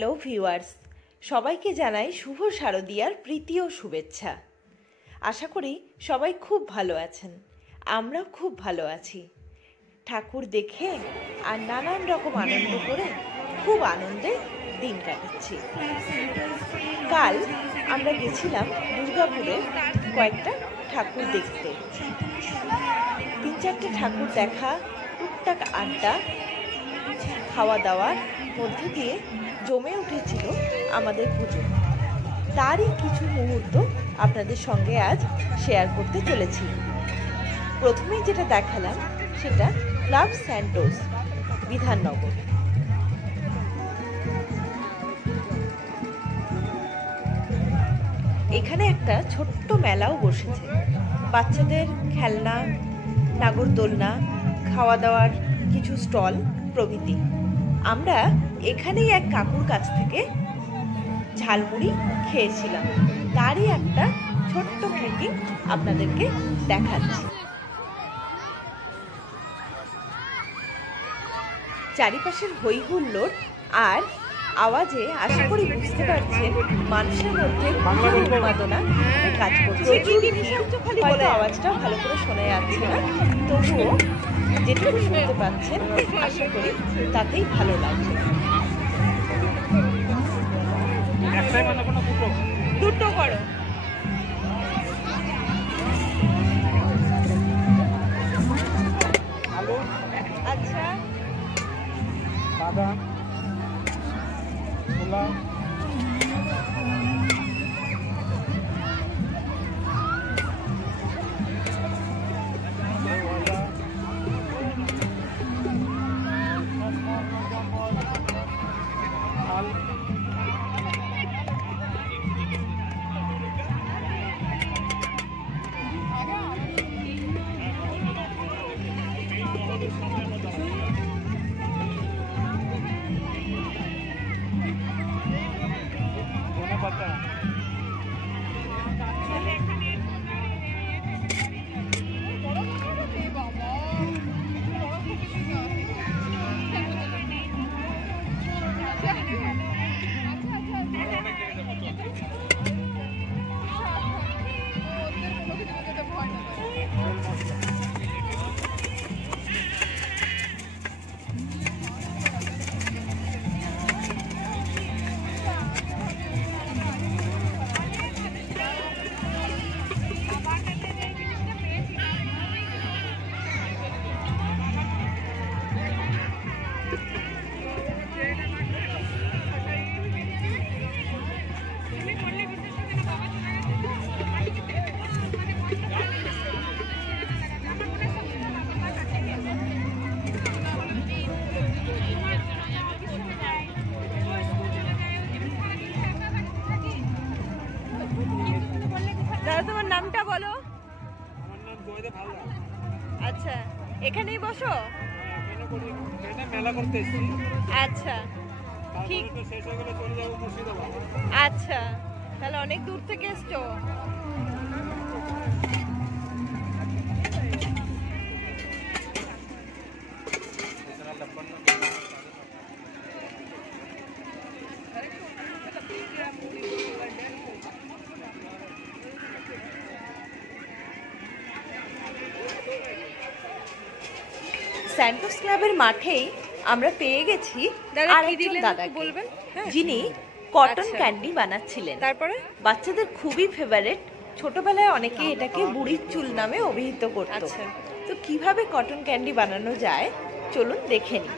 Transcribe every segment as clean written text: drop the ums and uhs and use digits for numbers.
Hello viewers, সবাইকে জানাই শুভ শারদীয়ার প্রীতি ও শুভেচ্ছা। আশা করি সবাই খুব ভালো আছেন, আমরাও খুব ভালো আছি। ঠাকুর দেখে আর নানান রকম আনন্দ করে খুব আনন্দে দিন কাটাচ্ছি। কাল আমরা গেছিলাম দুর্গাপুরে কয়েকটা ঠাকুর দেখতে। 3-4টে ঠাকুর দেখা, টুকটাক আড্ডা, খাওয়া দাওয়ার মধ্যে দিয়ে জমে উঠেছিল আমাদের পুজো। তারই কিছু মুহূর্ত আপনাদের সঙ্গে আজ শেয়ার করতে চলেছি। প্রথমেই যেটা দেখালাম সেটা ক্লাব স্যান্টোস, বিধাননগর। এখানে একটা ছোট্ট মেলাও বসেছে, বাচ্চাদের খেলনা, নাগরদোলনা, খাওয়া দাওয়ার কিছু স্টল প্রভৃতি। আমরা এখানেই এক কাকুর কাছ থেকে ঝালমুড়ি খেয়েছিলাম, তারই একটা ছোট্ট ক্লিপিং আপনাদেরকে দেখাচ্ছি। চারিপাশের হই হুল্লোড় আর আওয়াজে আশা করি বুঝতে পারছেন মানুষের মধ্যে উন্মাদনা কাজ করছে। হয়তো আওয়াজটাও ভালো করে শোনা যাচ্ছে না, তবুও যেটুকু শুনতে পাচ্ছেন আশা করি তাতেই ভালো লাগছে। দুটো করো। আচ্ছা, বাদাম, ছোলা, তোমার নামটা বলো। আমার নাম জয়দেব হালদার। আচ্ছা, এখানেই বসো? মেলা করতে এসেছি। আচ্ছা, ঠিক। শেষ হয়ে গেলে চলে যাবো মুর্শিদাবাদ। আচ্ছা, তাহলে অনেক দূর থেকে এসছো। স্যান্টোস ক্লাবের মাঠেই আমরা পেয়ে গেছি আরেকজন দাদাকে, যিনি কটন ক্যান্ডি বানাচ্ছিলেন। তারপরে বাচ্চাদের খুবই ফেভারিট, ছোটবেলায় অনেকে এটাকে বুড়ির চুল নামে অভিহিত করত। তো কিভাবে কটন ক্যান্ডি বানানো যায় চলুন দেখে নিই।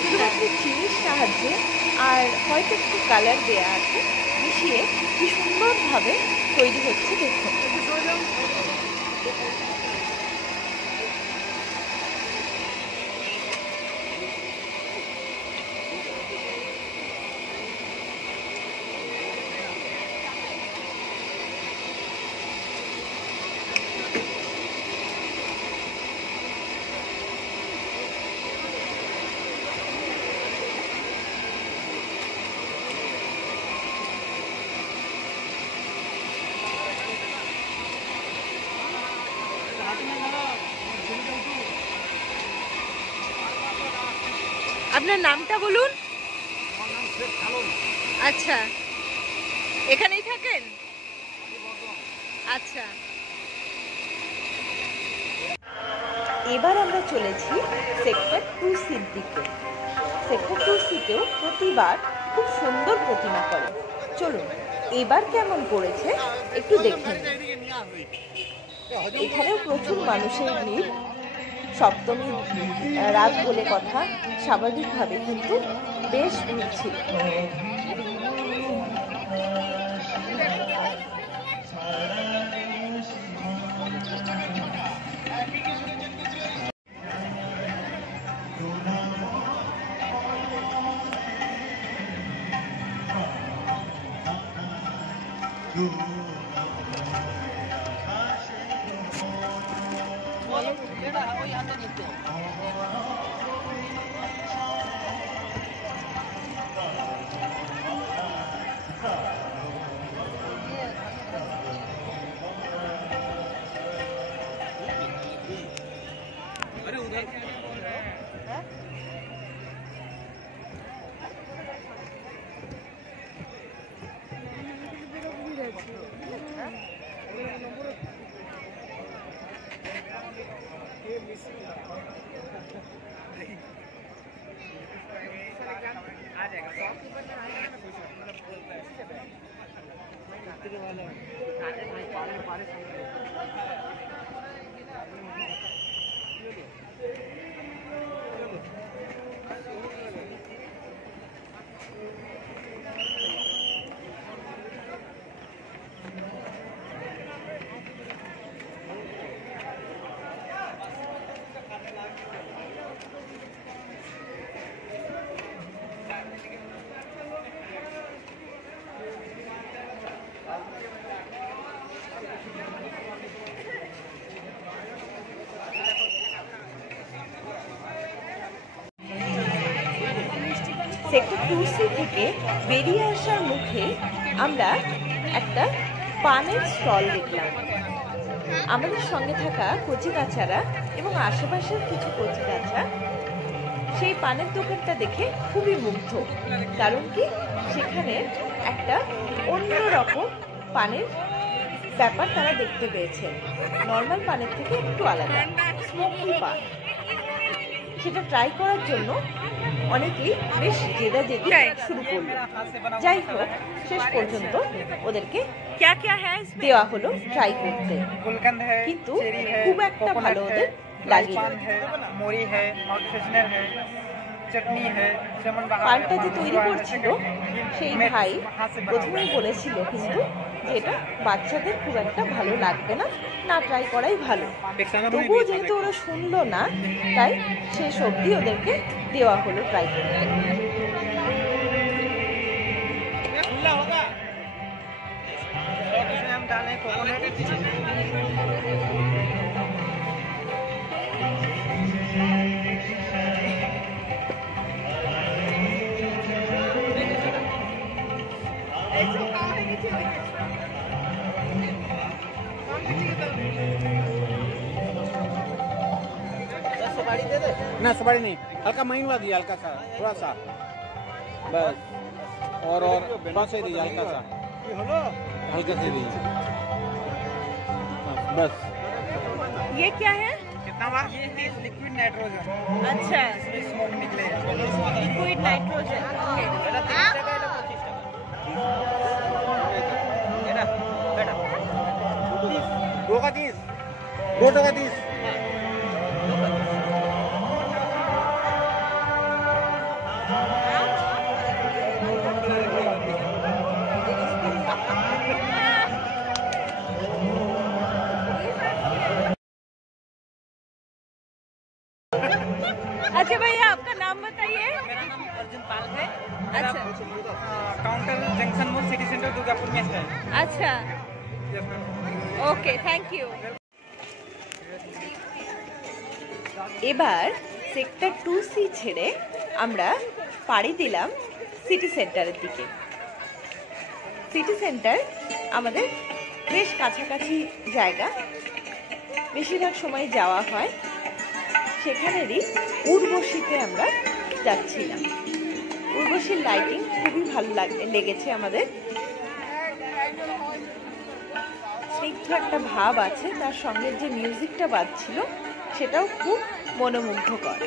শুধুমাত্র চিনির সাহায্যে আর হয়তো একটু কালার দেওয়া আছে, মিশিয়ে কি সুন্দরভাবে তৈরি হচ্ছে দেখুন। আপনার নামটা বলুন। আচ্ছা, এখানেই থাকেন? আচ্ছা, এবার আমরা চলেছি সেক্টর 2C-র দিকে। সেক্টর 2C-তেও প্রতিবার খুব সুন্দর প্রতিমা করে। চলুন এবার কেমন করেছে একটু দেখুন। এখানেও প্রচুর মানুষের ভিড়। সপ্তমী রাত বলে কথা, স্বাভাবিকভাবে কিন্তু বেশ ভিড় ছিল। সেক্টর 2C থেকে বেরিয়ে আসার মুখে আমরা একটা পানের স্টল দেখলাম। আমাদের সঙ্গে থাকা কচিকাচারা এবং আশেপাশের কিছু কচিকাচা সেই পানের দোকানটা দেখে খুবই মুগ্ধ। কারণ কি, সেখানে একটা অন্যরকম পানের ব্যাপার তারা দেখতে পেয়েছে। নর্মাল পানের থেকে একটু আলাদা, স্মোকি পান। সেটা ট্রাই করার জন্য অনেকেই বেশ জেদাজেদি শুরু করলো। যাই হোক, শেষ পর্যন্ত ওদেরকে দেওয়া হলো ট্রাই করতে, কিন্তু খুব একটা ভালো ওদের লাগেনি। পানটা যে তৈরি করছিল সেই ভাই প্রথমেই বলেছিল কিন্তু যে এটা বাচ্চাদের খুব একটা ভালো লাগবে না, না ট্রাই করাই ভালো। তবুও যেহেতু ওরা শুনলো না, তাই শেষ অবধি ওদেরকে দেওয়া হলো ট্রাই করতে। ना सुपारी नहीं, हल्का महीनवा दिया, हल्का सा, थोड़ा सा बस। और बस से दीजिए, हल्का सा, हल्का से दीजिए बस। ये क्या है? ये लिक्विड नाइट्रोजन। अच्छा, स्मोक निकलेगा। Liquid nitrogen. दो का 30, 2 का 30। अच्छा भैया, आपका नाम बताइए। मेरा नाम अर्जुन पाल है। अच्छा, काउंटर जंक्शन मोड़ सिटी सेंटर दुर्गापुर में है। अच्छा, ओके, थैंक यू। এবার সেক্টর 2C ছেড়ে আমরা পাড়ি দিলাম সিটি সেন্টারের দিকে। সিটি সেন্টার আমাদের বেশ কাছাকাছি জায়গা, বেশিরভাগ সময় যাওয়া হয়। সেখানেরই উর্বশীতে আমরা যাচ্ছিলাম। উর্বশীর লাইটিং খুবই ভালো লেগেছে আমাদের। স্নিগ্ধ একটা ভাব আছে, তার সঙ্গে যে মিউজিকটা বাজছিল সেটাও খুব মনোমুগ্ধকর।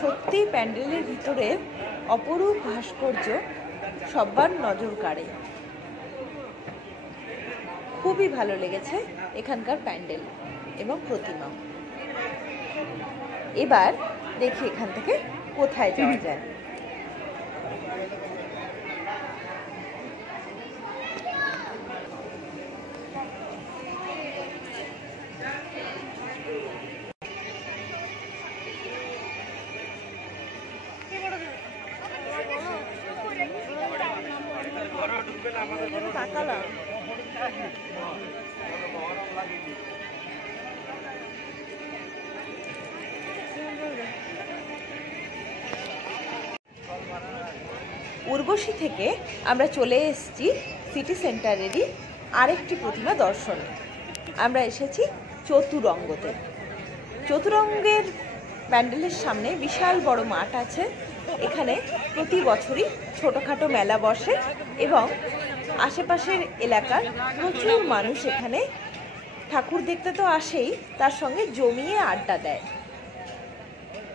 সত্যি প্যান্ডেলের ভিতরে অপরূপ ভাস্কর্য সবার নজর কাড়ে। খুবই ভালো লেগেছে এখানকার প্যান্ডেল এবং প্রতিমা। এবার দেখি এখান থেকে কোথায় যাওয়া যায়। উর্বশী থেকে আমরা চলে এসেছি সিটি সেন্টারেরই আরেকটি প্রতিমা দর্শনে। আমরা এসেছি চতুরঙ্গতে। চতুরঙ্গের প্যান্ডেলের সামনে বিশাল বড় মাঠ আছে। এখানে প্রতি বছরই ছোটোখাটো মেলা বসে এবং আশেপাশের এলাকার প্রচুর মানুষ এখানে ঠাকুর দেখতে তো আসেই, তার সঙ্গে জমিয়ে আড্ডা দেয়।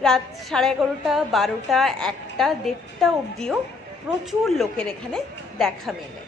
রাত 11:30, 12টা, 1টা, 1:30টা অবধিও প্রচুর লোকের এখানে দেখা মেলে।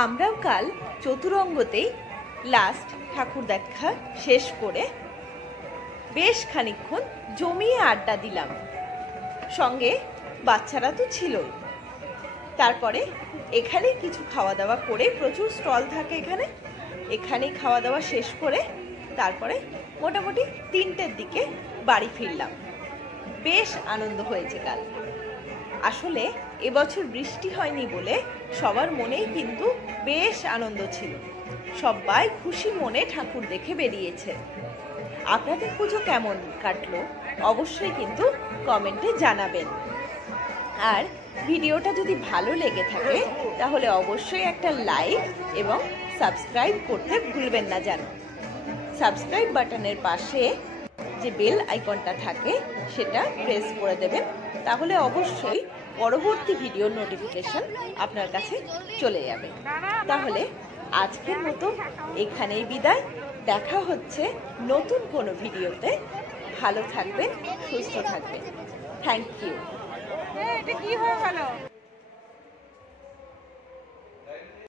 আমরাও কাল চতুরঙ্গতেই লাস্ট ঠাকুর দেখা শেষ করে বেশ খানিকক্ষণ জমিয়ে আড্ডা দিলাম, সঙ্গে বাচ্চারা তো ছিলই। তারপরে এখানেই কিছু খাওয়া দাওয়া করে, প্রচুর স্টল থাকে এখানেই খাওয়া দাওয়া শেষ করে তারপরে মোটামুটি 3টের দিকে বাড়ি ফিরলাম। বেশ আনন্দ হয়েছে কাল। আসলে এবছর বৃষ্টি হয়নি বলে সবার মনেই কিন্তু বেশ আনন্দ ছিল, সবাই খুশি মনে ঠাকুর দেখে বেরিয়েছে। আপনাদের পুজো কেমন কাটলো অবশ্যই কিন্তু কমেন্টে জানাবেন। আর ভিডিওটা যদি ভালো লেগে থাকে তাহলে অবশ্যই একটা লাইক এবং সাবস্ক্রাইব করতে ভুলবেন না যেন। সাবস্ক্রাইব বাটনের পাশে যে বেল আইকনটা থাকে সেটা প্রেস করে দেবেন, তাহলে অবশ্যই পরবর্তী ভিডিওর নোটিফিকেশন আপনার কাছে চলে যাবে। তাহলে আজকের মতো এখানেই বিদায়, দেখা হচ্ছে নতুন কোনো ভিডিওতে। ভালো থাকবেন, সুস্থ থাকবেন। Thank you. এটা কি হয়ে গেল?